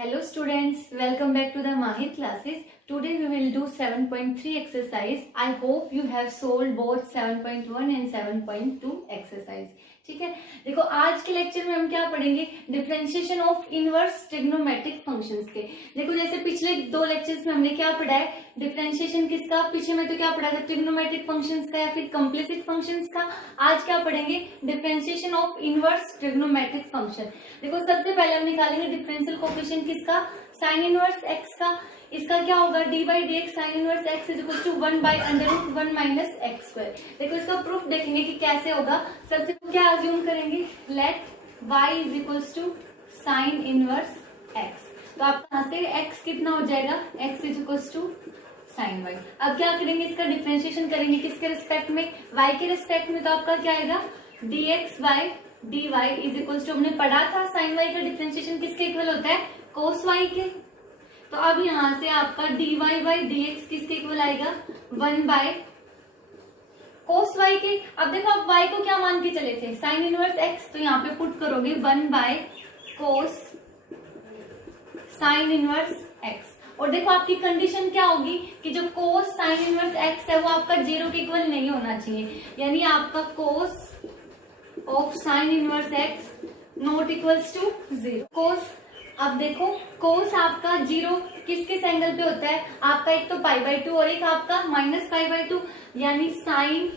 Hello students, welcome back to the Mahir classes. Today we will do 7.3 exercise. I hope you have solved both 7.1 and 7.2 exercise. ठीक है, देखो आज के lecture में हम क्या पढ़ेंगे, differentiation of inverse trigonometric functions के। देखो जैसे पिछले दो लेक्चर्स में हमने क्या पढ़ा है, डिफरेंशिएशन किसका, पीछे में तो क्या पढ़ा था, ट्रिग्नोमेट्रिक फंक्शंस का या फिर कंप्लीसिट फंक्शंस का। आज क्या पढ़ेंगे, differentiation of inverse trigonometric function. देखो सबसे पहले हम निकालेंगे डिफरेंशियल कोएफिशिएंट किसका, साइन इनवर्स एक्स का। इसका क्या होगा, d by d x sine inverse x is equal to 1 by under root 1 minus x square. देखो इसका प्रूफ देखेंगे कि कैसे होगा। सबसे क्या अज्यूम करेंगे, let y is equal to sine inverse x. तो आप यहाँ से x कितना हो जाएगा, x is equal to sine y। अब क्या करेंगे, इसका डिफरेंशिएशन करेंगे किसके रिस्पेक्ट में, y के रिस्पेक्ट में। तो आपका क्या आएगा, dx by dy is equal to, हमने पढ़ा था साइन y का डिफरेंशिएशन किसके इक्वल होता है, कोस y के। तो अब यहां से आपका dy बाई dx किसके इक्वल आएगा, 1 बाय कोस y के। अब देखो आप y को क्या मान के चले थे, साइन इनवर्स x, तो यहाँ पे पुट करोगे 1 by cos sine inverse x। और देखो आपकी कंडीशन क्या होगी कि जो कोस साइन इनवर्स x है वो आपका 0 के इक्वल नहीं होना चाहिए, यानी आपका cos of sine inverse x not equals to 0। Cos, अब देखो कोस आपका 0 किस किस एंगल पे होता है, आपका एक तो π/2 और एक आपका माइनस π/2, यानी साइन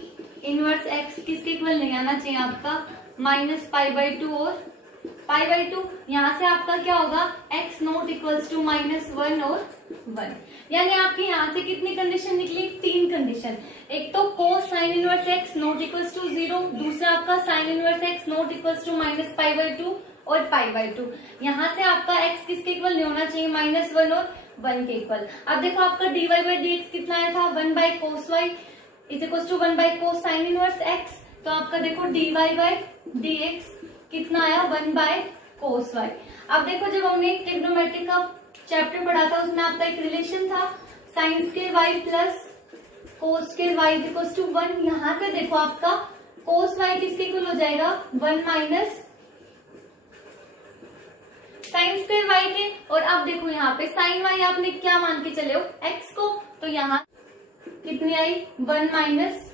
इनवर्स x किसके इक्वल नहीं आना चाहिए, आपका माइनस π/2 और π/2। यहाँ से आपका क्या होगा, x नॉट इक्वल्स टू -1 और 1। यानी आपकी यहाँ से कितनी कंडीशन निकली, 3 कंडीशन। एक तो cos sine inverse x not equals to 0, दूसरा आपका sine inverse x not equals to minus π/2 और π/2। यहाँ से आपका x किसके इक्वल नहीं होना चाहिए, -1 और 1 के इक्वल। अब देखो आपका dy बाई dx कितना आया था, 1 by cos y is equal to 1 by cos sine inverse x। तो आपका देखो dy बाई dx कितना आया, 1 बाय कोस y। अब देखो जब हमने ट्रिग्नोमेट्री का चैप्टर पढ़ा था उसमें आपका एक रिलेशन था, sine square y plus cos square y is equal to 1। यहाँ से देखो आपका कोस y किसके इक्वल हो जाएगा, 1 माइनस साइन स्क्वायर y के। और अब देखो यहाँ पे साइन y आपने क्या मान के चले हो, x को, तो यहाँ कितनी आई, 1 माइनस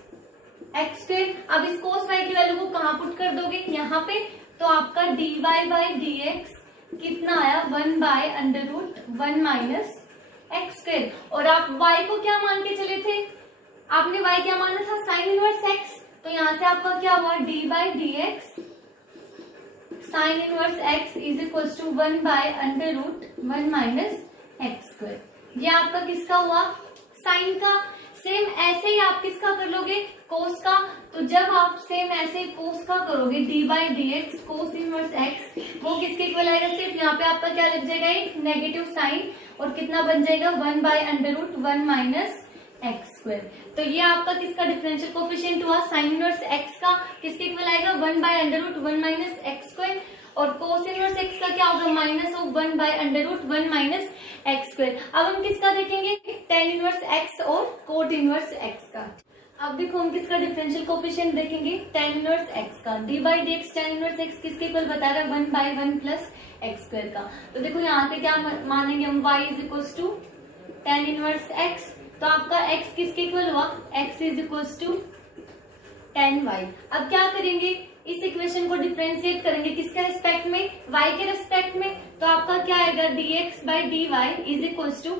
एक्स स्क्वायर। अब इस कोस y की वैल्यू को कहाँ पुट कर दोगे, यहाँ पे। तो आपका dy बाई dx कितना आया, 1 by under root 1 minus x square. और आप y को क्या मान के चले थे, आपने y क्या माना था, साइन इनवर्स x। तो यहाँ से आपका क्या हुआ, dy by dx sine inverse x is equal to 1 by under root 1 minus x square. ये आपका किसका हुआ, साइन का। सेम ऐसे ही आप किसका कर लोगे, कोस का। तो जब आप सेम ऐसे कोस का करोगे, D by d x cos inverse x, वो किसके इक्वल आएगा, सिर्फ यहाँ पे आपका क्या लग जाएगा, एक नेगेटिव साइन, और कितना बन जाएगा, 1 by under root 1 minus x square. तो ये आपका किसका डिफरेंशियल कोएफिशिएंट हुआ, साइन इनवर्स एक्स का किसके इक्वल आएगा, 1 by under root 1 minus x square. और कोस इनवर्स एक्स का क्या होगा, minus of 1 by under root 1 minus x square. अब हम किसका देखेंगे, टेन इनवर्स एक्स और कोट इनवर्स एक्स का। अब देखो हम किसका डिफरेंशियल कोएफिशिएंट देखेंगे, टेन इनवर्स एक्स का। D by d x ten inverse x किसके इक्वल बता रहा है, 1 बाय 1 प्लस एक्स स्क्वायर का। तो देखो यहाँ से क्या मानेंगे हम, y is equal to tan inverse x. तो आपका x किसके इक्वल हुआ, x is equal to 10y। अब क्या करेंगे, इस इक्वेशन को डिफरेंशिएट करेंगे किसके रिस्पेक्ट में, y के रिस्पेक्ट में। तो आपका क्या आएगा, dx by dy is equal to,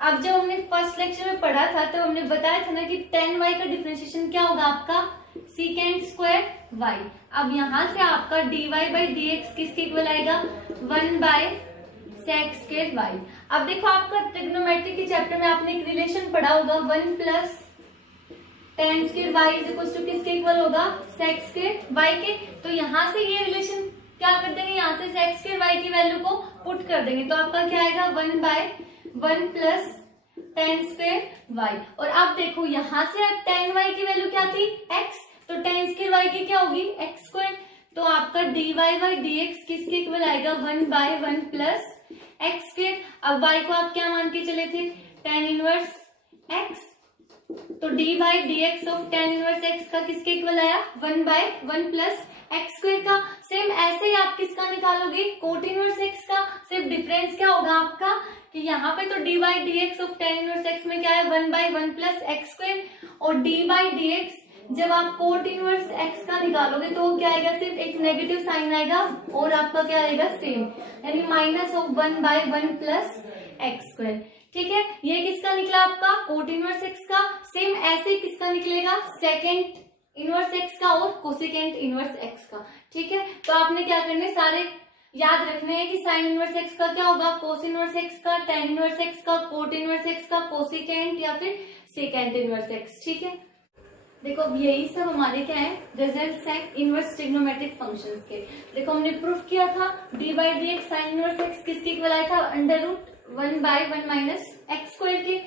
अब जब हमने फर्स्ट लेक्चर में पढ़ा था तो हमने बताया था ना कि 10y का डिफरेंशिएशन क्या होगा, आपका सीकेंड स्क्वायर y। अब यहाँ से आपका dy बाई dx किसके इक्वल आएगा, 1 बाय सेक स्क्वायर y। अब देखो आपका ट्रिग्नोमेट्री के चैप्टर में आपने एक रिलेशन पढ़ा होगा, 1 plus tan square y is equal to किसके इक्वल होगा, सेक स्क्वायर y के। तो यहाँ से ये रिलेशन क्या कर देंगे, यहाँ से सेक स्क्वायर y की वैल्यू को पुट कर देंगे। तो आपका क्या आएगा, 1 by 1 plus tan square y। और अब देखो यहाँ से टेन y की वैल्यू क्या थी, x, तो टेन स्क्वायर y की क्या होगी, एक्स स्क्वायर। तो आपका dy बाई dx किसके इक्वल आएगा, 1 बाय 1 प्लस एक्स स्क्वायर। अब y को आप क्या मान के चले थे, टेन इनवर्स x। तो D by d x of ten inverse x का किसके इक्वल आया, 1/1 प्लस एक्स स्क्वायर का। सेम ऐसे ही आप किसका निकालोगे, कोट इनवर्स एक्स का। सिर्फ डिफरेंस क्या होगा आपका कि यहाँ पे तो D by d x of ten inverse x में क्या है, 1/1 प्लस एक्स स्क्वायर, और डी बाई डी एक्स जब आप कोट इनवर्स एक्स का निकालोगे तो वो क्या आएगा, सिर्फ एक नेगेटिव साइन आएगा और आपका क्या आएगा, सेम, यानी minus of 1/1 plus x square. ठीक है, ये किसका निकला आपका, कोट इनवर्स एक्स का। सेम ऐसे किसका निकलेगा, सेकेंड इनवर्स एक्स का और कोसेकेंट इनवर्स एक्स का। ठीक है, तो आपने क्या करने, सारे याद रखने हैं कि साइन इनवर्स एक्स का क्या होगा, कोस इनवर्स एक्स का, टेन इनवर्स एक्स का, कोट इनवर्स एक्स का, कोसेकेंट या फिर सेकेंट इनवर्स एक्स। ठीक है, देखो अब यही सब हमारे क्या है, रिजल्ट्स हैं इनवर्स ट्रिग्नोमेट्रिक फंक्शंस के। देखो हमने प्रूफ किया था D by d x sine inverse x किसके इक्वल आया था, √1/1 माइनस एक्स स्क्वायर के।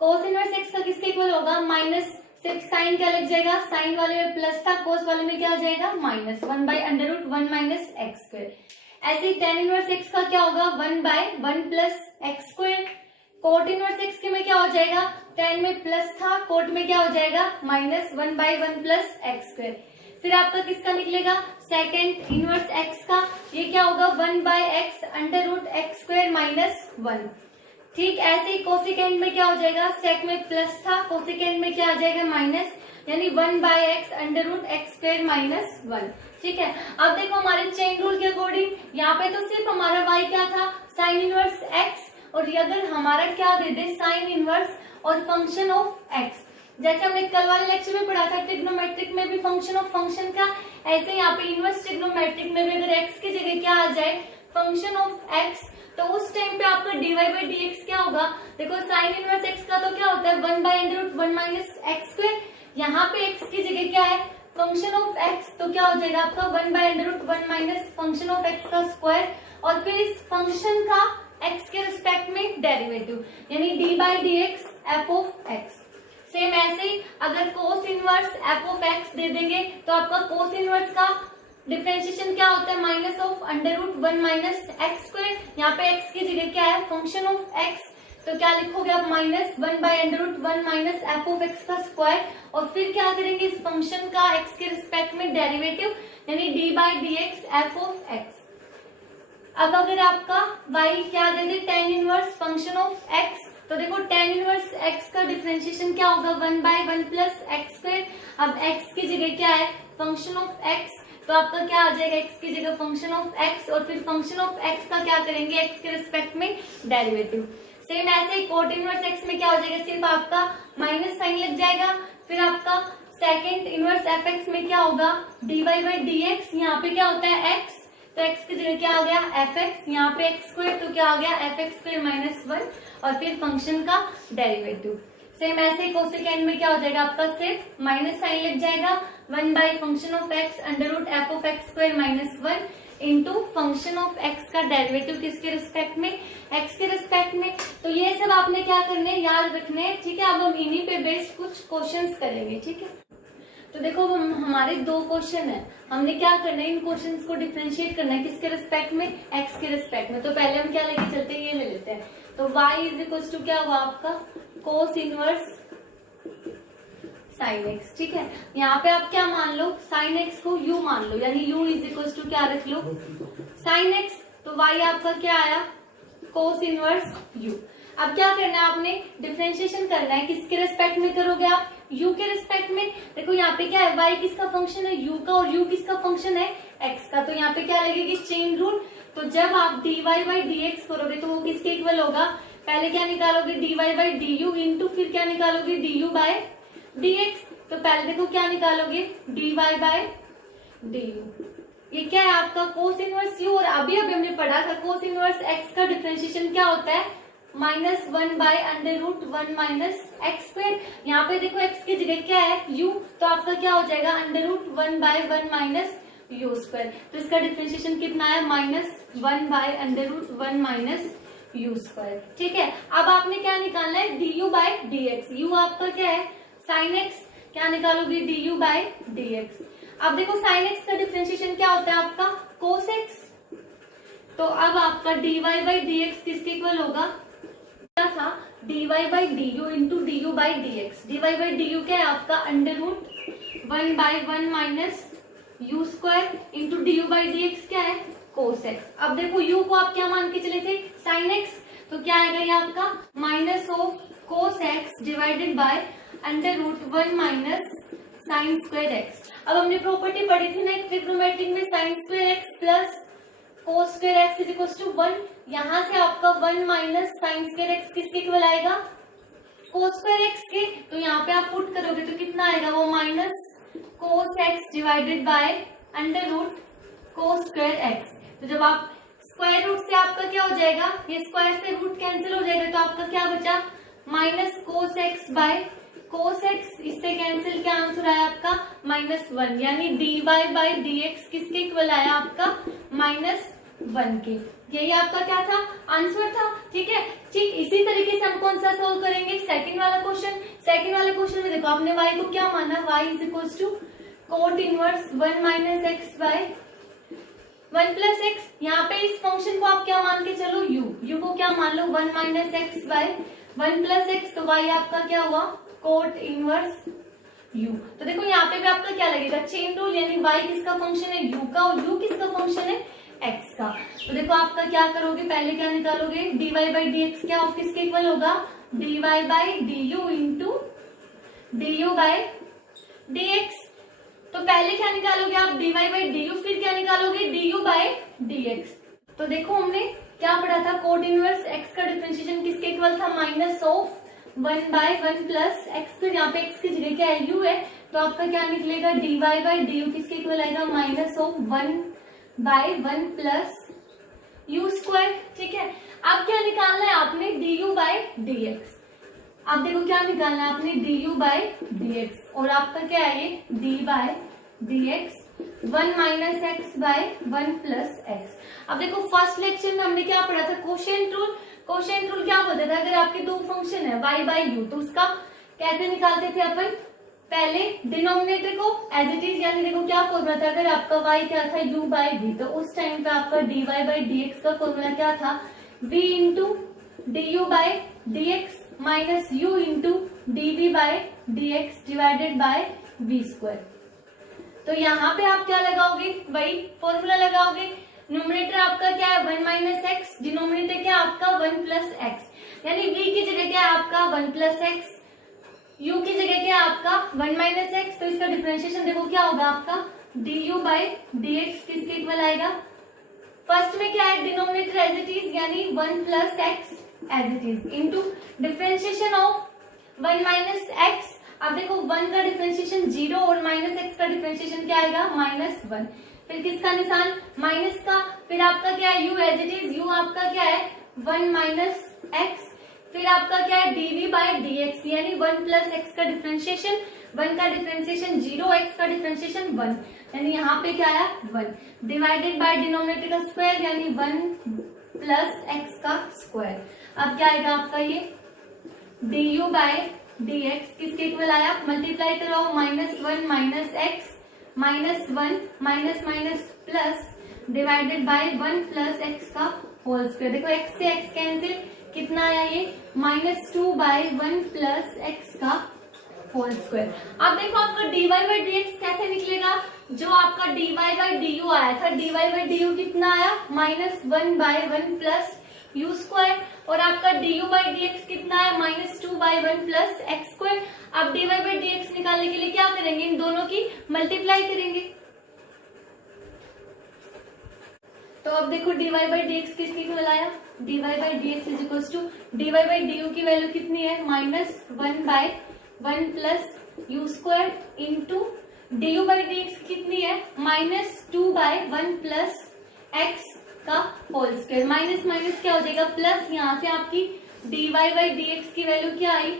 कोस इनवर्स एक्स का किसके इक्वल होगा, माइनस, सिर्फ साइन क्या लग जाएगा, साइन वाले में प्लस था, कोस वाले में क्या आ जाएगा, माइनस, 1/√1 माइनस एक्स स्क्वायर। ऐसे ही टेन इनवर्स एक्स का क्या होगा, 1/1 plus x square. Coat inverse x के में क्या हो जाएगा, टेन में प्लस था, कोट में क्या हो जाएगा, माइनस 1/1 प्लस एक्स स्क्वायर। फिर आपका किसका निकलेगा, सेकेंड इनवर्स एक्स का, ये क्या होगा, 1/x √x स्क्वायर माइनस 1। ठीक, ऐसे ही कोसेकेंट में क्या हो जाएगा, सेक में प्लस था, कोसेकेंट में क्या आ जाएगा, माइनस, यानी 1/x √x स्क्वायर माइनस 1। ठीक है, अब देखो हमारे चेन रूल के अकॉर्डिंग यहाँ पे तो सिर्फ हमारा y क्या था, साइन इनवर्स x, और अगर हमारा क्या दे दे, साइन इनवर्स और फंक्शन ऑफ x, जैसे हमने कल वाले लेक्चर में पढ़ा था ट्रिग्नोमेट्रिक में भी फंक्शन ऑफ फंक्शन का, ऐसे यहाँ पे इनवर्स ट्रिग्नोमेट्रिक में भी अगर x की जगह क्या आ जाए, फंक्शन ऑफ x, तो उस टाइम पे आपका dy बाई डी एक्स क्या होगा। देखो साइन इनवर्स x का तो क्या होता है, 1/√1 माइनस एक्स स्क्वायर, यहाँ पे x की जगह क्या है, फंक्शन ऑफ x, तो क्या हो जाएगा आपका 1/√1 माइनस फंक्शन ऑफ x का स्क्वायर, और फिर इस फंक्शन का x के रिस्पेक्ट में डेरिवेटिव, यानी d by d x f of x. Same ऐसे ही अगर cos inverse f of x दे देंगे तो आपका कोस इनवर्स का डिफरेंशिएशन क्या होता है, minus of √1 minus x square. यहाँ पे x की जगह क्या है, फंक्शन ऑफ x, तो क्या लिखोगे आप, minus 1/√1 minus F of x का स्क्वायर, और फिर क्या करेंगे, इस फंक्शन का x के रिस्पेक्ट में डेरिवेटिव, यानी d by d x f of x. अब अगर आपका y क्या दे दे, tan inverse function of x, तो देखो टेन इनवर्स x का डिफरेंशिएशन क्या होगा, 1/1 प्लस एक्स स्क्वायर। अब x की जगह क्या है, फंक्शन ऑफ x, तो आपका क्या आ जाएगा, x की जगह फंक्शन ऑफ x, और फिर फंक्शन ऑफ x का क्या करेंगे, x के रिस्पेक्ट में डेरिवेटिव। सेम ऐसे ही कोट इनवर्स x में क्या हो जाएगा, सिर्फ आपका माइनस साइन लग जाएगा। फिर आपका सेकेंड इनवर्स एफ एक्स में क्या होगा, dy बाई डी एक्स, यहाँ पे क्या होता है x, तो x की जगह क्या आ गया, एफ एक्स, यहाँ पे एक्स स्क्वायर, तो क्या आ गया, एफ एक्स स्क्वायर माइनस 1, और फिर फंक्शन का डेरिवेटिव। सेम ऐसे कोसेकेंट में क्या हो जाएगा आपका, सिर्फ माइनस साइन लग जाएगा, 1 function of x √f of x square minus 1 into function of x का डेरिवेटिव किसके रिस्पेक्ट में, x के रिस्पेक्ट में। तो ये सब आपने क्या करने, याद रखने। ठीक है, अब हम इन्हीं पे बेस्ड कुछ क्वेश्चंस करेंगे। ठीक है, तो देखो हमारे दो क्वेश्चन है, हमने क्या करना है, इन क्वेश्चंस को डिफरेंशिएट करना है, किसके रिस्पेक्ट में, x के रिस्पेक्ट में। तो पहले हम क्या लेके चलते हैं, ये ले लेते हैं। तो y इज इक्वल टू क्या हुआ आपका, कोस इनवर्स साइन x। ठीक है, यहाँ पे आप क्या मान लो, साइन x को u मान लो, यानी u इज इक्वल टू क्या रख लो, साइन x, तो y आपका क्या आया, कोस इनवर्स u। अब क्या करना है, आपने डिफरेंशिएशन करना है, किसके रिस्पेक्ट में करोगे आप, u के रिस्पेक्ट में। देखो यहाँ पे क्या है, y किसका फंक्शन है, u का, और u किसका फंक्शन है, x का। तो यहाँ पे क्या लगेगी, चेन रूल। तो जब आप dy बाई डी एक्स करोगे तो वो किसके इक्वल होगा, पहले क्या निकालोगे, dy by d u into फिर क्या निकालोगे, du बाय डी एक्स। तो पहले देखो क्या निकालोगे, dy बाय डी यू, ये क्या है आपका कोस इनवर्स u, और अभी हमने पढ़ा था कोस इनवर्स x का डिफरेंशिएशन क्या होता है, -1/√1 माइनस एक्स स्क्वायर। यहाँ पे देखो x की जगह क्या है, u, तो आपका क्या हो जाएगा, √1/1 माइनस यू स्क्वायर। तो इसका डिफरेंशिएशन कितना है, -1/√1 माइनस यू स्क्वायर। ठीक है, अब आपने क्या निकालना है, du by d x. U आपका क्या है, साइन x, क्या निकालोगे, du बाय डी एक्स। अब देखो साइन x का डिफरेंशिएशन क्या होता है आपका, कोस x। तो अब आपका dy बाई डी एक्स किसके इक्वल होगा, क्या था, dy by d u into d u by d x. dy by d u क्या है आपका under root 1 by 1 minus u square into d u by d x क्या है cos x. अब देखो u को आप क्या मान के चले थे साइन एक्स, तो क्या आएगा ये आपका minus of cos x divided by under root 1 minus sine square x. अब हमने प्रॉपर्टी पढ़ी थी ना ट्रिग्नोमेट्रिक में, sine square x plus cos square x is equal to 1। यहाँ से आपका 1 माइनस साइन स्क्वायर एक्स किसके इक्वल आएगा कोस स्क्वायर एक्स के, तो यहाँ पे आप पुट करोगे तो कितना आएगा वो minus cos x divided by under root cos square x. तो जब आप स्क्वायर रूट से आपका क्या हो जाएगा, ये स्क्वायर से रूट कैंसिल हो जाएगा, तो आपका क्या बचा minus cos x by cos x, इससे कैंसिल क्या आंसर आया आपका -1, यानी dy बाई डी एक्स किसके इक्वल आया आपका -1 के। यही आपका क्या था आंसर था, ठीक है। ठीक इसी तरीके से हम कौन सा सोल्व करेंगे सेकंड वाला क्वेश्चन। सेकंड वाले क्वेश्चन में देखो आपने y को क्या माना, y is equal to cot inverse 1 minus x by 1 plus x. यहाँ पे इस फंक्शन को आप क्या मान के चलो u को क्या मान लो 1 minus x by 1 plus x, तो y आपका क्या हुआ कोट इनवर्स u। तो देखो यहाँ पे भी आपका क्या लगेगा चेन रूल, यानी y किसका फंक्शन है u का और u किसका फंक्शन है x का। तो देखो आपका क्या करोगे, पहले क्या निकालोगे dy बाई डी एक्स क्या किसके इक्वल होगा dy by d u into d u by d x. तो पहले क्या निकालोगे आप dy बाई डी यू, फिर क्या निकालोगे du बाई डी एक्स। तो देखो हमने क्या पढ़ा था कोट इनवर्स x का डिफरेंशिएशन किसके इक्वल था minus of 1 by 1 plus x. तो यहाँ पे x की जगह क्या है u है, तो आपका क्या निकलेगा dy बाई डी यू किसके इक्वल आएगा minus of 1 by 1 plus u square, ठीक है। अब क्या निकालना है आपने du बाई डी एक्स। अब देखो क्या निकालना है आपने du बाई डी एक्स, और आपका क्या है ये d by d x 1 minus x by 1 plus x. अब देखो फर्स्ट लेक्चर में हमने क्या पढ़ा था कोशेंट रूल। कोशेंट रूल क्या बोलता था, अगर आपके दो फंक्शन है y बाई यू, तो उसका कैसे निकालते थे अपन, पहले डिनोमिनेटर को एज इट इज, यानी देखो क्या फॉर्मूला था, अगर आपका y क्या था u बाई v, तो उस टाइम पे आपका dy बाई डी एक्स का फॉर्मूला क्या था v into d u by d x minus u into d v by d x divided by v square. तो यहाँ पे आप क्या लगाओगे वही फॉर्मूला लगाओगे। न्यूमरेटर आपका क्या है 1 माइनस एक्स, डिनोमिनेटर क्या आपका 1 प्लस एक्स, यानी v की जगह क्या है आपका 1 प्लस एक्स, u की जगह क्या है आपका 1 माइनस एक्स। तो इसका डिफरेंशिएशन देखो क्या होगा आपका du बाई डी एक्स किसके इक्वल आएगा, फर्स्ट में क्या है डिनोमिनेटर एज इट इज यानी 1 plus x as it is into differentiation of 1 minus x. अब देखो 1 का डिफरेंशिएशन 0 और माइनस एक्स का डिफरेंशिएशन क्या आएगा -1। फिर किसका निशान माइनस का, फिर आपका क्या है u as it is, u आपका क्या है 1 माइनस एक्स, फिर आपका क्या है dv बाई डी एक्स, यानी 1 प्लस एक्स का डिफरेंशिएशन, 1 का डिफरेंशिएशन 0, x का डिफरेंशिएशन 1, यानी यहाँ पे क्या आया 1 डिवाइडेड बाय डिनोमिनेटर का स्क्वायर यानी 1 प्लस एक्स का स्क्वायर। अब क्या आएगा आपका ये du बाय डी एक्स किसके इक्वल आया, मल्टीप्लाई कराओ -1 minus x -1 minus minus plus divided by 1 plus x का होल स्क्वायर। देखो x से x कैंसिल, कितना आया ये -2 बाय 1 प्लस एक्स का होल स्क्वायर। अब देखो आपका dy बाई डी एक्स कैसे निकलेगा, जो आपका dy बाई डी यू आया था, dy बाई डी यू कितना आया -1 बाय 1 प्लस यू स्क्वायर, और आपका du बाई डी एक्स कितना है -2 बाई 1 प्लस एक्स स्क्वायर। अब dy बाई डी एक्स निकालने के लिए क्या करेंगे, इन दोनों की मल्टीप्लाई करेंगे। तो अब देखो dy बाई डी एक्स किसके इक्वल आया, dy by d x is equal to dy by d u की वैल्यू कितनी है -1 by 1 plus u square into du by d x कितनी है -2 बाय 1 प्लस एक्स का होल स्क्वायर। माइनस माइनस क्या हो जाएगा प्लस, यहाँ से आपकी dy बाई डी एक्स की वैल्यू क्या आई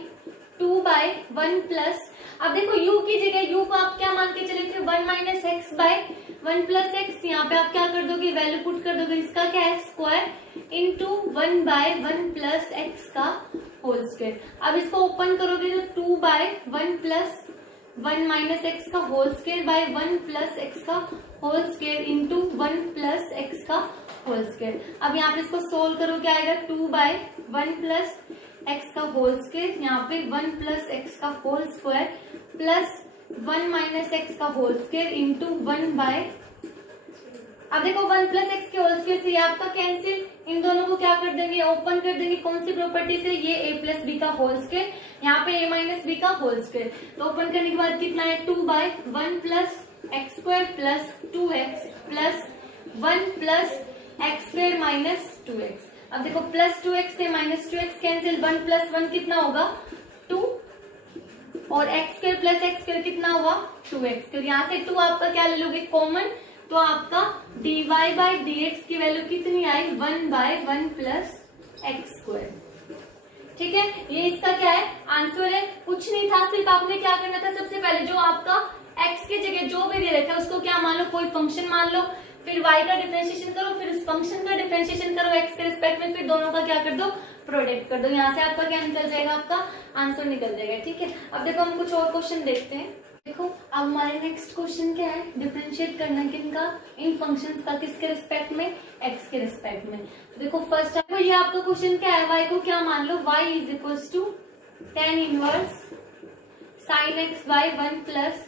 2 बाय 1 प्लस। अब देखो u की जगह u को आप क्या मान के चले थे 1 minus x by 1 plus x, यहाँ पे आप क्या कर दोगे वैल्यू पुट कर दोगे, इसका क्या है square into 1 by 1 plus x का होल स्क्वायर। अब इसको ओपन करोगे तो 2 बाय 1 प्लस 1 माइनस एक्स का whole square by 1 plus x का whole square into 1 plus x का होल स्क्वायर। अब यहाँ पे इसको सोल्व करो क्या आएगा 2 बाय 1 प्लस एक्स का होल स्क्वायर, यहाँ पे 1 प्लस एक्स का whole square plus 1 minus x का होल स्क्वायर इंटू 1 बाय, अब देखो 1 प्लस एक्स के होल स्क्वायर से ये आपका कैंसिल, इन दोनों को क्या कर देंगे, ओपन कर देंगे, कौन सी प्रॉपर्टी से, ये a प्लस बी का होल स्क्वायर, यहाँ पे a माइनस बी का होल स्क्वायर, तो ओपन करने के बाद कितना है 2 by 1 plus x square plus 2x plus 1 plus x square minus 2x। अब देखो प्लस 2x से माइनस 2x कैंसिल, 1 प्लस 1 कितना होगा 2 और x square plus x square कितना हुआ 2x, तो यहाँ से 2 आपका क्या ले लोगे कॉमन, तो आपका dy बाई dx की वैल्यू कितनी आई 1 बाय 1 प्लस एक्स स्क्वायर। ठीक है, ये इसका क्या है आंसर है, कुछ नहीं था, सिर्फ आपने क्या करना था, सबसे पहले जो आपका x की जगह जो भी दे रखा है उसको क्या मान लो, कोई फंक्शन मान लो, फिर y का डिफरेंशिएशन करो, फिर उस फंक्शन का डिफरेंशिएशन करो x के रिस्पेक्ट में, फिर दोनों का क्या कर दो प्रोडक्ट कर दो, यहाँ से आपका क्या निकल जाएगा, आपका आंसर निकल जाएगा। ठीक है, अब देखो हम कुछ और क्वेश्चन देखते हैं। देखो अब हमारे नेक्स्ट क्वेश्चन क्या है, डिफरेंशिएट करना किनका, इन फंक्शंस का, किसके रिस्पेक्ट में, x के रिस्पेक्ट में। तो देखो फर्स्ट है ये आपका क्वेश्चन क्या है, y को क्या मान लो, y is equals to tan inverse sin x by 1 plus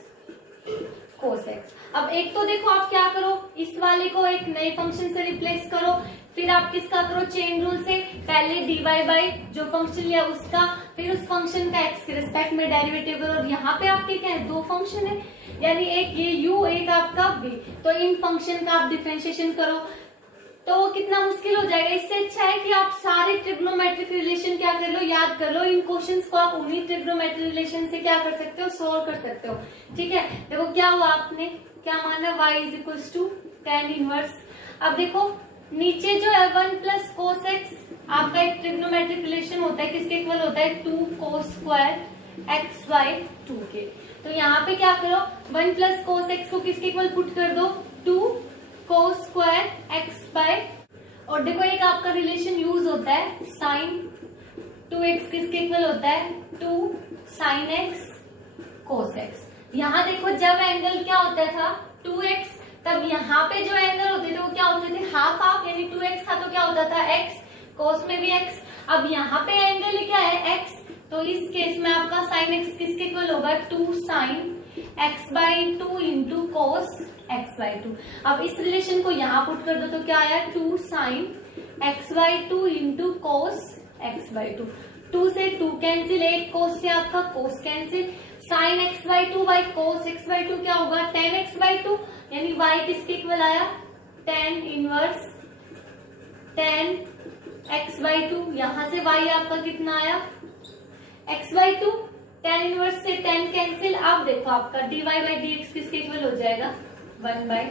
cos x। अब एक तो देखो आप क्या करो, इस वाले को एक नए फंक्शन से रिप्लेस करो, फिर आप किसका करो चेन रूल से, पहले dy बाई जो फंक्शन लिया उसका, फिर उस फंक्शन का x के रिस्पेक्ट में डेरिवेटिव करो, और यहाँ पे आपके क्या है दो फंक्शन है, यानी एक ये u एक आपका v, तो इन फंक्शन का आप डिफरेंशिएशन करो, तो वो कितना मुश्किल हो जाएगा। इससे अच्छा है कि आप सारे ट्रिग्नोमेट्रिक रिलेशन क्या कर लो, याद कर लो, इन क्वेश्चंस को आप उन्हीं ट्रिग्नोमेट्रिक रिलेशन से क्या कर सकते हो, सोल्व कर सकते हो। ठीक है, देखो क्या हुआ, आपने क्या माना y is equal to tan inverse, अब देखो नीचे जो है 1 प्लस कोस एक्स आपका एक ट्रिग्नोमेट्रिक रिलेशन होता है, किसके इक्वल होता है 2 कोस स्क्वायर एक्स बाई 2 के, तो यहाँ पे क्या करो 1 प्लस कोस एक्स को किसके इक्वल पुट कर दो 2 कोस स्क्वायर एक्स बाय, और देखो एक आपका रिलेशन यूज होता है साइन 2x किसके इक्वल होता है 2 साइन एक्स कोस एक्स। यहाँ देखो जब एंगल क्या होता था 2x, तब यहाँ पे जो एंगल होते थे वो क्या होते थे हाफ हाफ, यानी 2x था तो क्या होता था x, कोस में भी x, अब यहाँ पे एंगल क्या है x, तो इस केस में आपका साइन x किसके इक्वल होगा 2 sine x by 2 into cos x by 2। अब इस रिलेशन को यहाँ पुट कर दो तो क्या आया 2 sine x by 2 into cos x by 2, 2 से 2 कैंसिल, 8 कोस से आपका cos cancel, sine x by 2 by cos x by 2 क्या होगा tan x बाई 2, यानी y किसके इक्वल आया tan inverse tan x by 2, यहाँ से y आपका कितना आया x बाई 2, tan इनवर्स से tan कैंसिल, अब देखो आपका dy बाई dx किसके इक्वल हो जाएगा 1 बाई,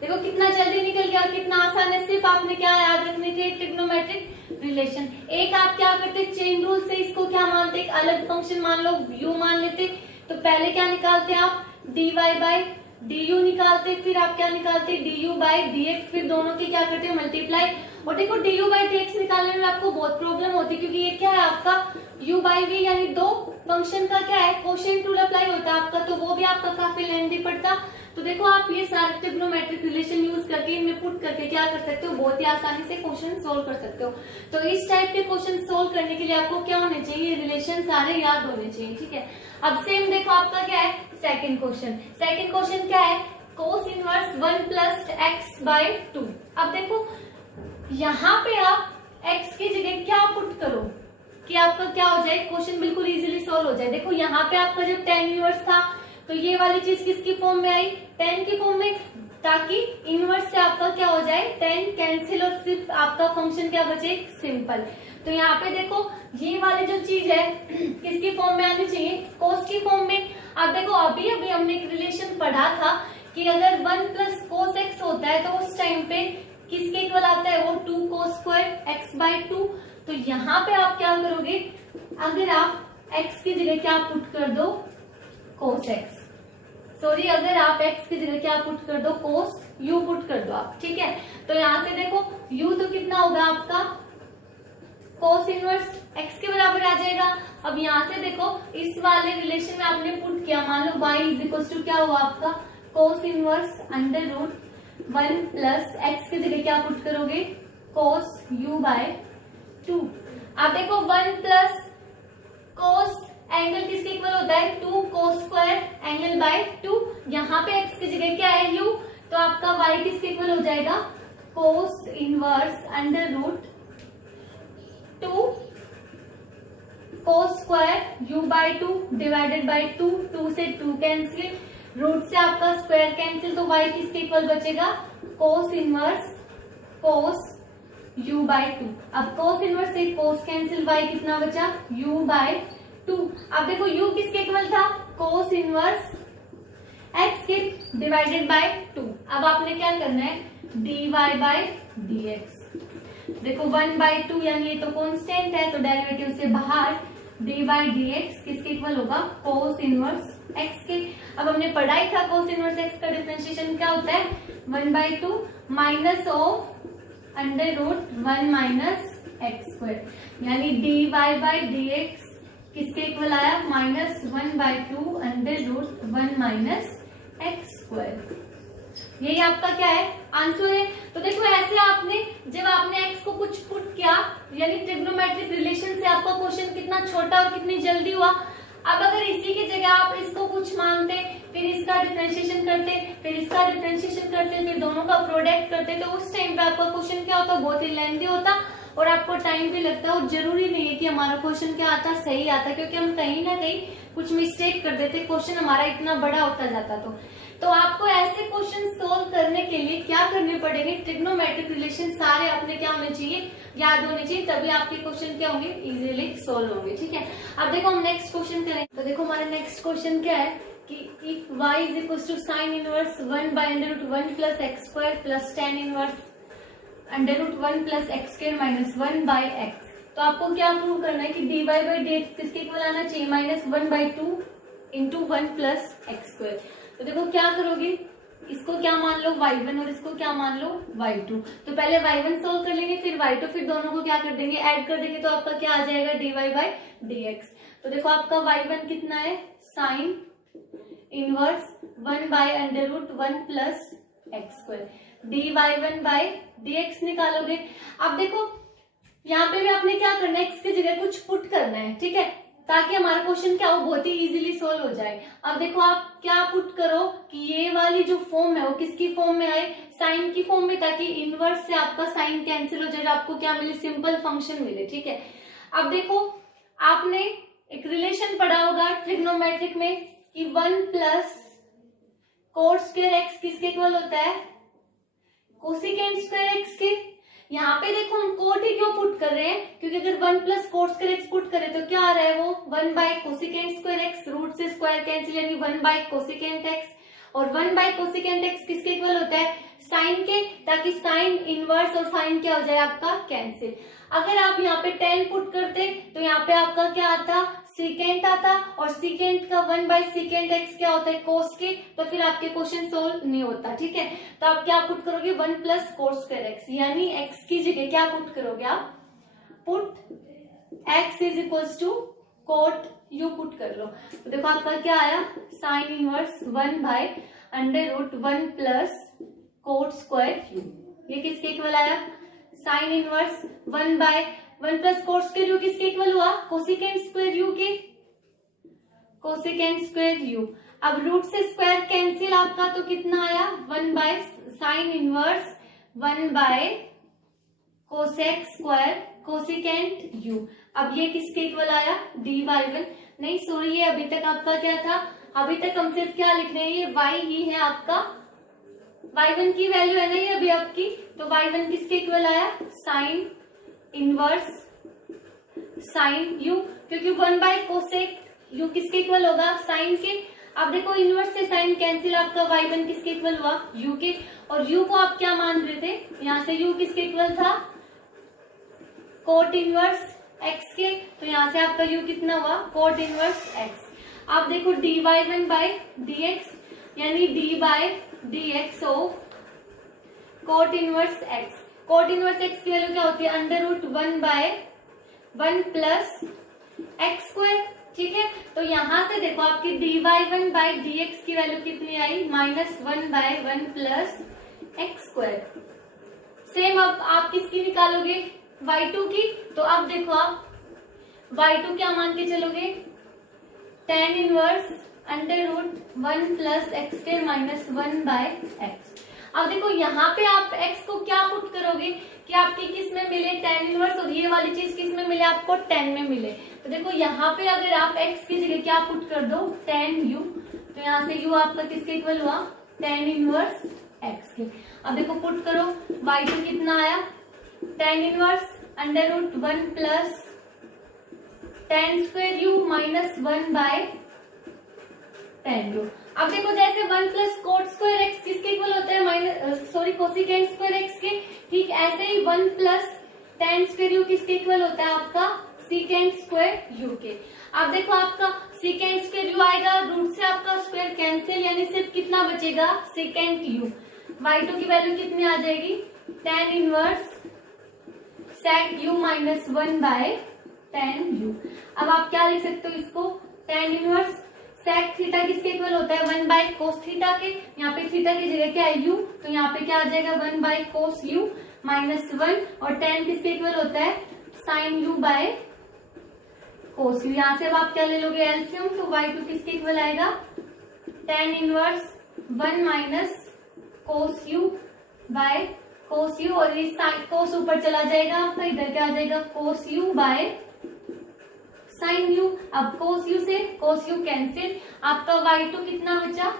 देखो कितना जल्दी निकल गया, कितना आसान है, सिर्फ आपने क्या याद रखनी थी ट्रिग्नोमेट्रिक रिलेशन। एक आप क्या करते चेन रूल से इसको क्या मानते, एक अलग फंक्शन मान लो u मान लेते, तो पहले क्या निकालते आप dy बाई du निकालते, फिर आप क्या निकालते du बाई dx, फिर दोनों की क्या करते हो मल्टीप्लाई, और देखो du बाई dx निकालने में आपको बहुत प्रॉब्लम होती है, क्योंकि ये क्या है आपका u बाई v, यानी दो फंक्शन का क्या है कोशेंट रूल अप्लाई होता है आपका, तो वो भी आपका काफी लेंथी पड़ता। तो देखो आप ये सारे ट्रिग्नोमेट्रिक रिलेशन यूज करके इनमें पुट करके क्या कर सकते हो, बहुत ही आसानी से क्वेश्चन सोल्व कर सकते हो। तो इस टाइप के क्वेश्चन सोल्व करने के लिए आपको क्या होने चाहिए, रिलेशन सारे याद होने चाहिए। ठीक है, अब सेम देखो आपका क्या है सेकंड क्वेश्चन, सेकंड क्वेश्चन क्या है cos inverse 1 plus x by 2। अब देखो यहाँ पे आप x की जगह क्या पुट करो कि आपका क्या हो जाए, क्वेश्चन बिल्कुल इजीली सोल्व हो जाए। देखो यहाँ पे आपका जब tan इनवर्स था तो ये वाली चीज किसकी फॉर्म में आई tan की फॉर्म में, ताकि इनवर्स से आपका क्या हो जाए tan कैंसिल, और सिर्फ आपका फंक्शन क्या बचे सिंपल। तो यहाँ पे देखो ये वाली जो चीज है किसकी फॉर्म में आनी चाहिए कोस की फॉर्म में। अब देखो अभी अभी हमने एक रिलेशन पढ़ा था कि अगर 1 प्लस कोस एक्स होता है तो उस टाइम पे किसके इक्वल आता है वो 2 कोस स्क्वायर एक्स बाई 2। तो यहाँ पे आप क्या करोगे, अगर आप x की जगह क्या पुट कर दो कोस एक्स, सॉरी अगर आप x की जगह क्या पुट कर दो कोस u पुट कर दो आप। ठीक है, तो यहाँ से देखो u तो कितना होगा आपका कोस इनवर्स x के बराबर आ जाएगा। अब यहाँ से देखो इस वाले रिलेशन में आपने पुट किया, मान लो y इज इक्वल टू क्या हुआ आपका cos inverse under root 1 plus x की जगह क्या पुट करोगे कोस u बाय 2। आप देखो 1 प्लस कोस एंगल किसके इक्वल होता है 2 कोस स्क्वायर एंगल बाय 2। यहाँ पे x की जगह क्या है u, तो आपका y किसके इक्वल हो जाएगा cos inverse under root 2 cos square u by 2 divided by 2, 2 से 2 कैंसिल, रूट से आपका स्क्वायर कैंसिल, तो y किसके इक्वल बचेगा cos inverse cos u by 2। अब कोस इनवर्स से कोस कैंसिल, y कितना बचा u बाय 2। अब देखो u किसके इक्वल था कोस इनवर्स x के डिवाइडेड बाय 2। अब आपने क्या करना है dy बाय dx। देखो 1 बाय 2 यानी ये तो कांस्टेंट है, तो डेरिवेटिव से बाहर dy बाय dx किसके इक्वल होगा कोस इनवर्स x के। अब हमने पढ़ा ही था कोस इनवर्स x का डिफरेंशिएशन क्या होता है 1 by 2 minus of under root 1 minus x square, यानी dy बाय dx किसके इक्वल आया -1 by 2 under root 1 minus x square. यही आपका क्या है आंसर है। तो देखो ऐसे आपने जब आपने x को कुछ पुट किया, यानी ट्रिग्नोमेट्रिक रिलेशन से आपका क्वेश्चन कितना छोटा और कितनी जल्दी हुआ। अब अगर इसी की जगह आप इसको कुछ मानते, फिर इसका डिफरेंशिएशन करते, फिर इसका डिफरेंशिएशन करते, फिर दोनों का प्रोडक्ट करते, तो उस टाइम पे आपका क्वेश्चन क्या होता बहुत ही लेंथी होता और आपको टाइम भी लगता है। और जरूरी नहीं है कि हमारा क्वेश्चन क्या आता सही आता, क्योंकि हम कहीं ना कहीं कुछ मिस्टेक कर देते, क्वेश्चन हमारा इतना बड़ा होता जाता। तो आपको ऐसे क्वेश्चन सोल्व करने के लिए क्या करने पड़ेंगे, ट्रिग्नोमेट्रिक रिलेशन सारे अपने क्या होने चाहिए याद होने चाहिए, तभी आपके क्वेश्चन क्या होंगे इजीली सोल्व होंगे। ठीक है, अब देखो हम नेक्स्ट क्वेश्चन करें। तो देखो हमारा नेक्स्ट क्वेश्चन क्या है कि if y is equal to sine inverse 1 by under root 1 plus x square plus tan inverse under root 1 plus x square minus 1 by x, तो आपको क्या प्रूव करना है कि dy बाय dx किसके इक्वल आना चाहिए -1 by 2 into 1 plus x square. तो देखो क्या करोगे, इसको क्या मान लो y1 और इसको क्या मान लो y2। तो पहले y1 सोल्व कर लेंगे, फिर y2, फिर दोनों को क्या कर देंगे ऐड कर देंगे, तो आपका क्या आ जाएगा dy बाय dx। तो देखो आपका y1 कितना है sine inverse 1 by under root 1 plus x square, dy1 by dx निकालोगे। अब देखो यहाँ पे भी आपने क्या करना है x की जगह कुछ पुट करना है, ठीक है, ताकि हमारा क्वेश्चन क्या हो बहुत ही इजीली सोल्व हो जाए। अब देखो आप क्या पुट करो कि ये वाली जो फॉर्म है वो किसकी फॉर्म में आए साइन की फॉर्म में, ताकि इनवर्स से आपका साइन कैंसिल हो जाए, आपको क्या मिले सिंपल फंक्शन मिले। ठीक है, अब देखो आपने एक रिलेशन पढ़ा होगा ट्रिग्नोमेट्रिक में कि 1 प्लस कोट स्क्वायर एक्स किसके इक्वल होता है कोसिकेंट स्क्वायर एक्स के। यहाँ पे देखो हम कोट ही क्यों पुट कर रहे हैं, क्योंकि अगर 1 plus cot square x put करें तो क्या आ रहा है वो 1 by cosecant square x, root से स्क्वायर कैंसिल यानी 1 बाय कोसिकेंट एक्स, और 1 बाय कोसिकेंट एक्स किसके इक्वल होता है साइन के, ताकि साइन इनवर्स और साइन क्या हो जाए आपका कैंसिल। अगर आप यहाँ पे 10 पुट करते तो यहाँ पे आपका क्या आता सीकेंट आता, और सीकेंट का 1 बाय सीकेंट एक्स क्या होता है कोस के, तो फिर आपके क्वेश्चन सोल्व नहीं होता। ठीक है, तो आप क्या पुट करोगे 1 प्लस कोट स्क्वायर एक्स, यानी एक्स की जगह क्या पुट करोगे आप put x is equal to cot u put कर लो। तो देखो आपका क्या आया sine inverse 1 by under root 1 plus cot square u, ये किसके इक्वल आया sine inverse 1 by 1 plus cot square u किसके इक्वल हुआ कोसिकेंट स्क्वायर यू के, कोसिकेंट स्क्वायर यू। अब रूट से स्क्वायर कैंसिल आपका तो कितना आया 1 by sine inverse 1 bye cosec square cosecant you. अब ये किसके इक्वल आया dy1, नहीं सॉरी ये अभी तक आपका क्या था, अभी तक हम सिर्फ क्या लिख रहे हैं ये y ही है आपका, y1 की वैल्यू है ना ये अभी आपकी, तो y1 किसके इक्वल आया साइन इनवर्स साइन यू, क्योंकि 1 बाय कोसेक यू किसके इक्वल होगा साइन के। अब देखो इनवर्स से साइन कैंसिल, आपका y1 किसके इक्वल हुआ u के, और u को आप क्या मान रहे थे यहाँ से u किसके इक्वल था कोट इनवर्स x के, तो यहाँ से आपका u कितना हुआ कोट इनवर्स x। आप देखो dy1 बाय dx यानी d by dx of cot inverse x, cot inverse x की वैल्यू क्या होती है under root 1 by 1 plus x square. ठीक है, तो यहां से देखो आपकी dy1 बाय dx की वैल्यू कितनी आई -1 by 1 plus x square. Same अब आप किसकी निकालोगे y2 की, तो अब देखो आप y2 क्या मान के चलोगे, tan inverse under root 1 plus x square minus 1 by x. अब देखो यहाँ पे आप x को क्या पुट करोगे कि आपकी किस में मिले tan इनवर्स, और ये वाली चीज किस में मिले आपको tan में मिले। तो देखो यहाँ पे अगर आप x की जगह क्या पुट कर दो tan u, तो यहाँ से u आपका किसके इक्वल हुआ tan इनवर्स x के। अब देखो पुट करो y2 कितना आया tan inverse under root 1 plus tan square u minus 1 by tan u। अब देखो जैसे 1 प्लस कोट स्क्वायर एक्स किसके इक्वल होता है माइनस कोसिकेंट स्क्वायर एक्स के, ठीक ऐसे ही 1 प्लस tan स्क्वायर u किसके इक्वल होता है आपका सीकेंट स्क्वायर u के। अब देखो आपका सीकेंट स्क्वायर u आएगा, रूट से आपका स्क्वायर कैंसिल, यानी सिर्फ कितना बचेगा सीकेंट u। y2 की वैल्यू कितनी आ जाएगी tan inverse sec u minus 1 by tan u। अब आप क्या लिख सकते हो इसको, tan इनवर्स sec थीटा किसके इक्वल होता है 1 बाय कोस थीटा के, यहाँ पे थीटा की जगह क्या है u, तो यहाँ पे क्या आ जाएगा 1 बाय कोस u माइनस 1, और tan किसके इक्वल होता है sin u bye cos u। यहाँ से अब आप क्या ले लोगे एलसीएम, तो y2 किसके इक्वल आएगा tan inverse 1 minus cos u bye cos u, और ये कोस ऊपर चला जाएगा आपका, इधर क्या आ जाएगा कोस u बाय साइन u। अब कोस u से कोस u कैंसिल, आपका y2 कितना बचा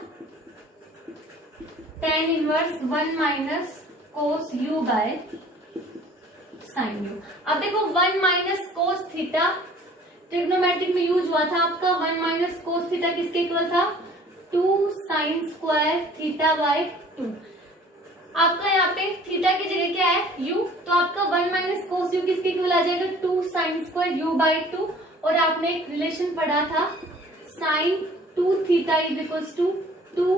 tan inverse 1 minus cos u by sine u। अब देखो 1 माइनस कोस थीटा ट्रिग्नोमेट्रिक में यूज हुआ था आपका, 1 माइनस कोस थीटा किसके इक्वल था 2 साइन स्क्वायर थीटा बाय 2। आपका यहाँ पे थीटा की जगह क्या है u, तो आपका 1 माइनस कोस u किसके इक्वल आ जाएगा 2 साइन स्क्वायर u बाय 2। और आपने एक रिलेशन पढ़ा था sine 2 theta is equal to 2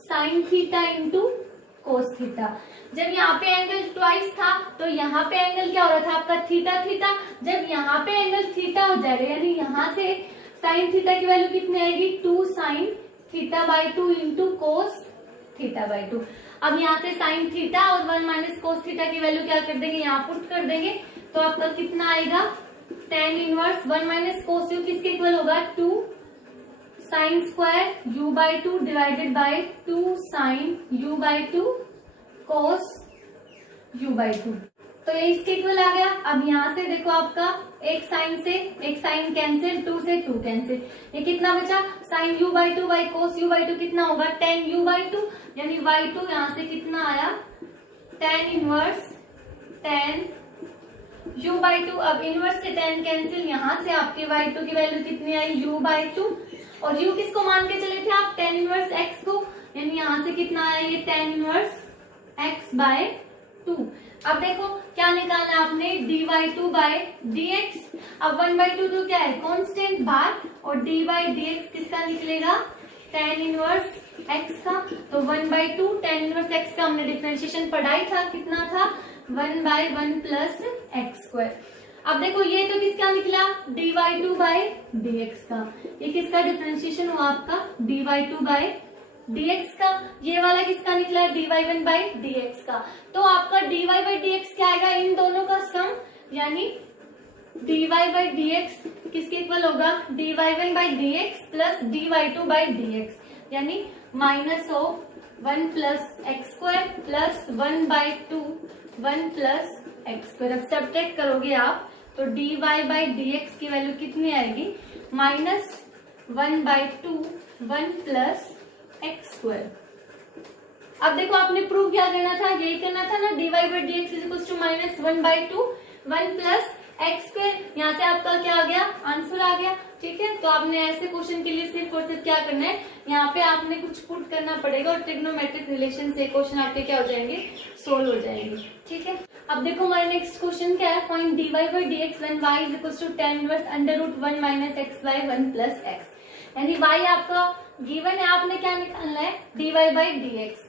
sine theta into cos theta. जब यहाँ पे एंगल ट्वाइस था तो यहाँ पे एंगल क्या हो रहा था आपका थीटा थीटा, जब यहाँ पे एंगल थीटा हो जाएगा यानी यहाँ से साइन थीटा की वैल्यू कितनी आएगी 2 sine theta by 2 into cos theta by 2। अब यहाँ से साइन थीटा और 1 माइनस कोस थीटा की वैल्यू क्या कर देंगे यहाँ पुट कर देंगे, तो आपका कितना आएगा tan inverse 1 minus cos u किसके इक्वल होगा 2 sine square u by 2 divided by 2 sine u by 2 cos u by 2। तो ये इसके इक्वल आ गया। अब यहाँ से देखो आपका एक साइन से एक साइन कैंसिल, 2 से 2 कैंसिल, ये कितना बचा sine u by 2 by cos u by 2 कितना होगा tan u बाय 2, यानी y2 यहाँ से कितना आया tan inverse tan u by 2। अब इनवर्स से tan कैंसिल, यहाँ से आपके y2 की वैल्यू कितनी आई u बाय 2, और u किसको मान के चले थे आप tan इनवर्स x को, यानी यहाँ से कितना आया ये tan इनवर्स x बाय 2। अब देखो क्या निकालना है आपने dy2 बाय dx। अब 1 बाय 2 तो क्या है कांस्टेंट बार, और dy बाय dx किसका निकलेगा tan इनवर्स x का, तो 1 बाय 2 tan इनवर्स x का हमने डिफरेंशिएशन पढ़ाई था, कितना था 1 बाय 1 प्लस एक्स स्क्वायर। अब देखो ये तो किसका निकला dy2 बाय dx का, ये किसका डिफरेंशिएशन हुआ आपका dy2 बाय dx का, ये वाला किसका निकला dy1 बाय dx का। तो आपका dy बाय dx क्या आएगा इन दोनों का सम, यानी dy बाय dx किसके इक्वल होगा dy1 by dx plus dy2 by dx, यानी minus of 1 plus x square plus 1 by 2 1 plus x square. अब सब्ट्रैक्ट करोगे आप तो dy बाय dx की वैल्यू कितनी आएगी minus 1 by 2 1 plus x square. अब देखो आपने प्रूव क्या करना था, यही करना था ना dy by dx is equal to minus 1 by 2 1 plus x square. यहाँ से आपका क्या आ गया आंसर आ गया, ठीक है। तो आपने ऐसे क्वेश्चन के लिए सिर्फ और सिर्फ क्या करना है, यहाँ पे आपने कुछ पुट करना पड़ेगा और ट्रिग्नोमेट्रिक रिलेशन से क्वेश्चन आपके क्या हो जाएंगे सोल्व हो जाएंगे, ठीक है। अब देखो हमारा नेक्स्ट क्वेश्चन क्या है, find dy by dx when y is equal to tan inverse under root 1 minus x by 1 plus x. यानी y आपका गिवन है, आपने क्या निकालना है dy बाय dx।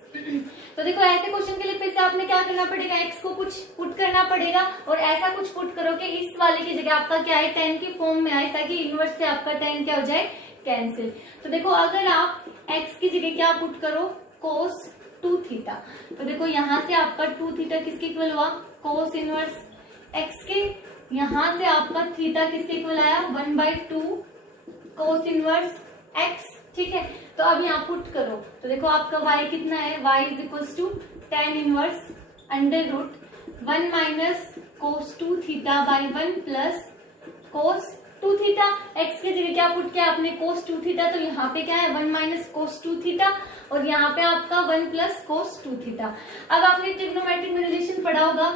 तो देखो ऐसे क्वेश्चन के लिए फिर से आपने क्या करना पड़ेगा, x को कुछ पुट करना पड़ेगा और ऐसा कुछ पुट करो कि इस वाले की जगह आपका क्या है tan की फॉर्म में आए, ताकि इनवर्स से आपका tan क्या हो जाए कैंसिल। तो देखो अगर आप x की जगह क्या पुट करो cos 2 थीटा, तो देखो यहाँ से आपका 2 थीटा किसके इक्वल हुआ cos इनवर्स एक्स के, यहाँ से आपका थीटा किसके इक्वल आया 1/2 कोस इनवर्स एक्स। ठीक है, तो अब यहाँ पुट करो तो देखो आपका y कितना है, y is equals to tan inverse under root 1 minus cos 2 theta by 1 प्लस कोस 2 थीटा। x की जगह क्या पुट किया आपने कोस 2 थीटा, तो यहाँ पे क्या है 1 माइनस कोस 2 थीटा और यहाँ पे आपका 1 प्लस कोस 2 थीटा। अब आपने ट्रिग्नोमेट्रिक में रिलेशन पढ़ा होगा,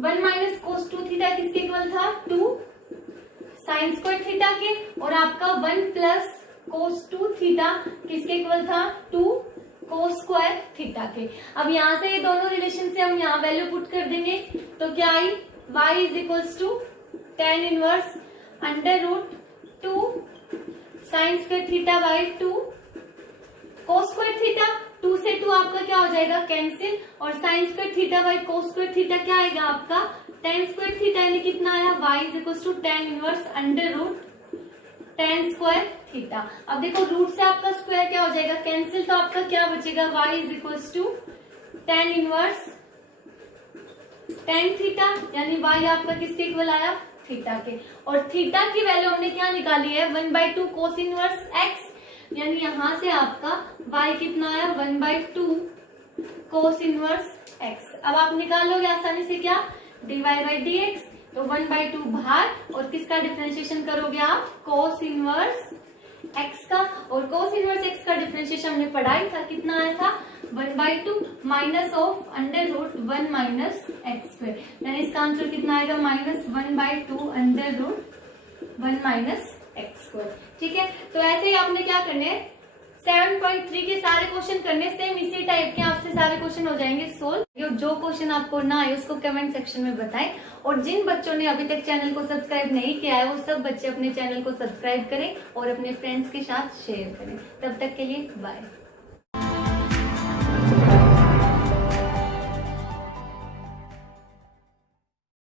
1 माइनस कोस 2 थीटा किसके इक्वल था 2 साइन स्क्वायर थीटा के, और आपका 1 प्लस कोस 2 थीटा किसके इक्वल था 2 कोस स्क्वायर थीटा के। अब यहाँ से ये दोनों रिलेशन से हम यहाँ वैल्यू पुट कर देंगे तो क्या आई y is equals to tan inverse under root 2 sine square theta by 2 cos square theta. 2 से 2 आपका क्या हो जाएगा कैंसिल, और sine square theta by cos square theta क्या आएगा आपका tan स्क्वायर थीटा, यानी कितना आया y is equals to tan inverse under root tan square theta. अब देखो रूट से आपका स्क्वायर क्या हो जाएगा कैंसिल, तो आपका क्या बचेगा y is equals to tan inverse tan theta, यानी y आपका किसके इक्वल आया थीटा के, और थीटा की वैल्यू हमने क्या निकाली है 1/2 कोस इनवर्स x, यानी यहां से आपका y कितना आया 1/2 कोस इनवर्स x। अब आप निकाल लोगे आसानी से क्या dy/dx, तो 1/2 बाहर और किसका डिफरेंशिएशन करोगे आप कोस इनवर्स x का, और कोस इनवर्स x का डिफरेंशिएशन हमने पढ़ाई था कितना आया था 1/2 minus of under root 1 minus x square, यानी इसका आंसर कितना आएगा -1/2 under root 1 minus x square. ठीक है, तो ऐसे ही आपने क्या करने हैं 7.3 के सारे क्वेश्चन करने, सेम इसी टाइप के आपसे सारे क्वेश्चन हो जाएंगे सोल्व। जो क्वेश्चन आपको ना आए उसको कमेंट सेक्शन में बताएं, और जिन बच्चों ने अभी तक चैनल को सब्सक्राइब नहीं किया है वो सब बच्चे अपने चैनल को सब्सक्राइब करें और अपने फ्रेंड्स के साथ शेयर करें। तब तक के लिए बाय।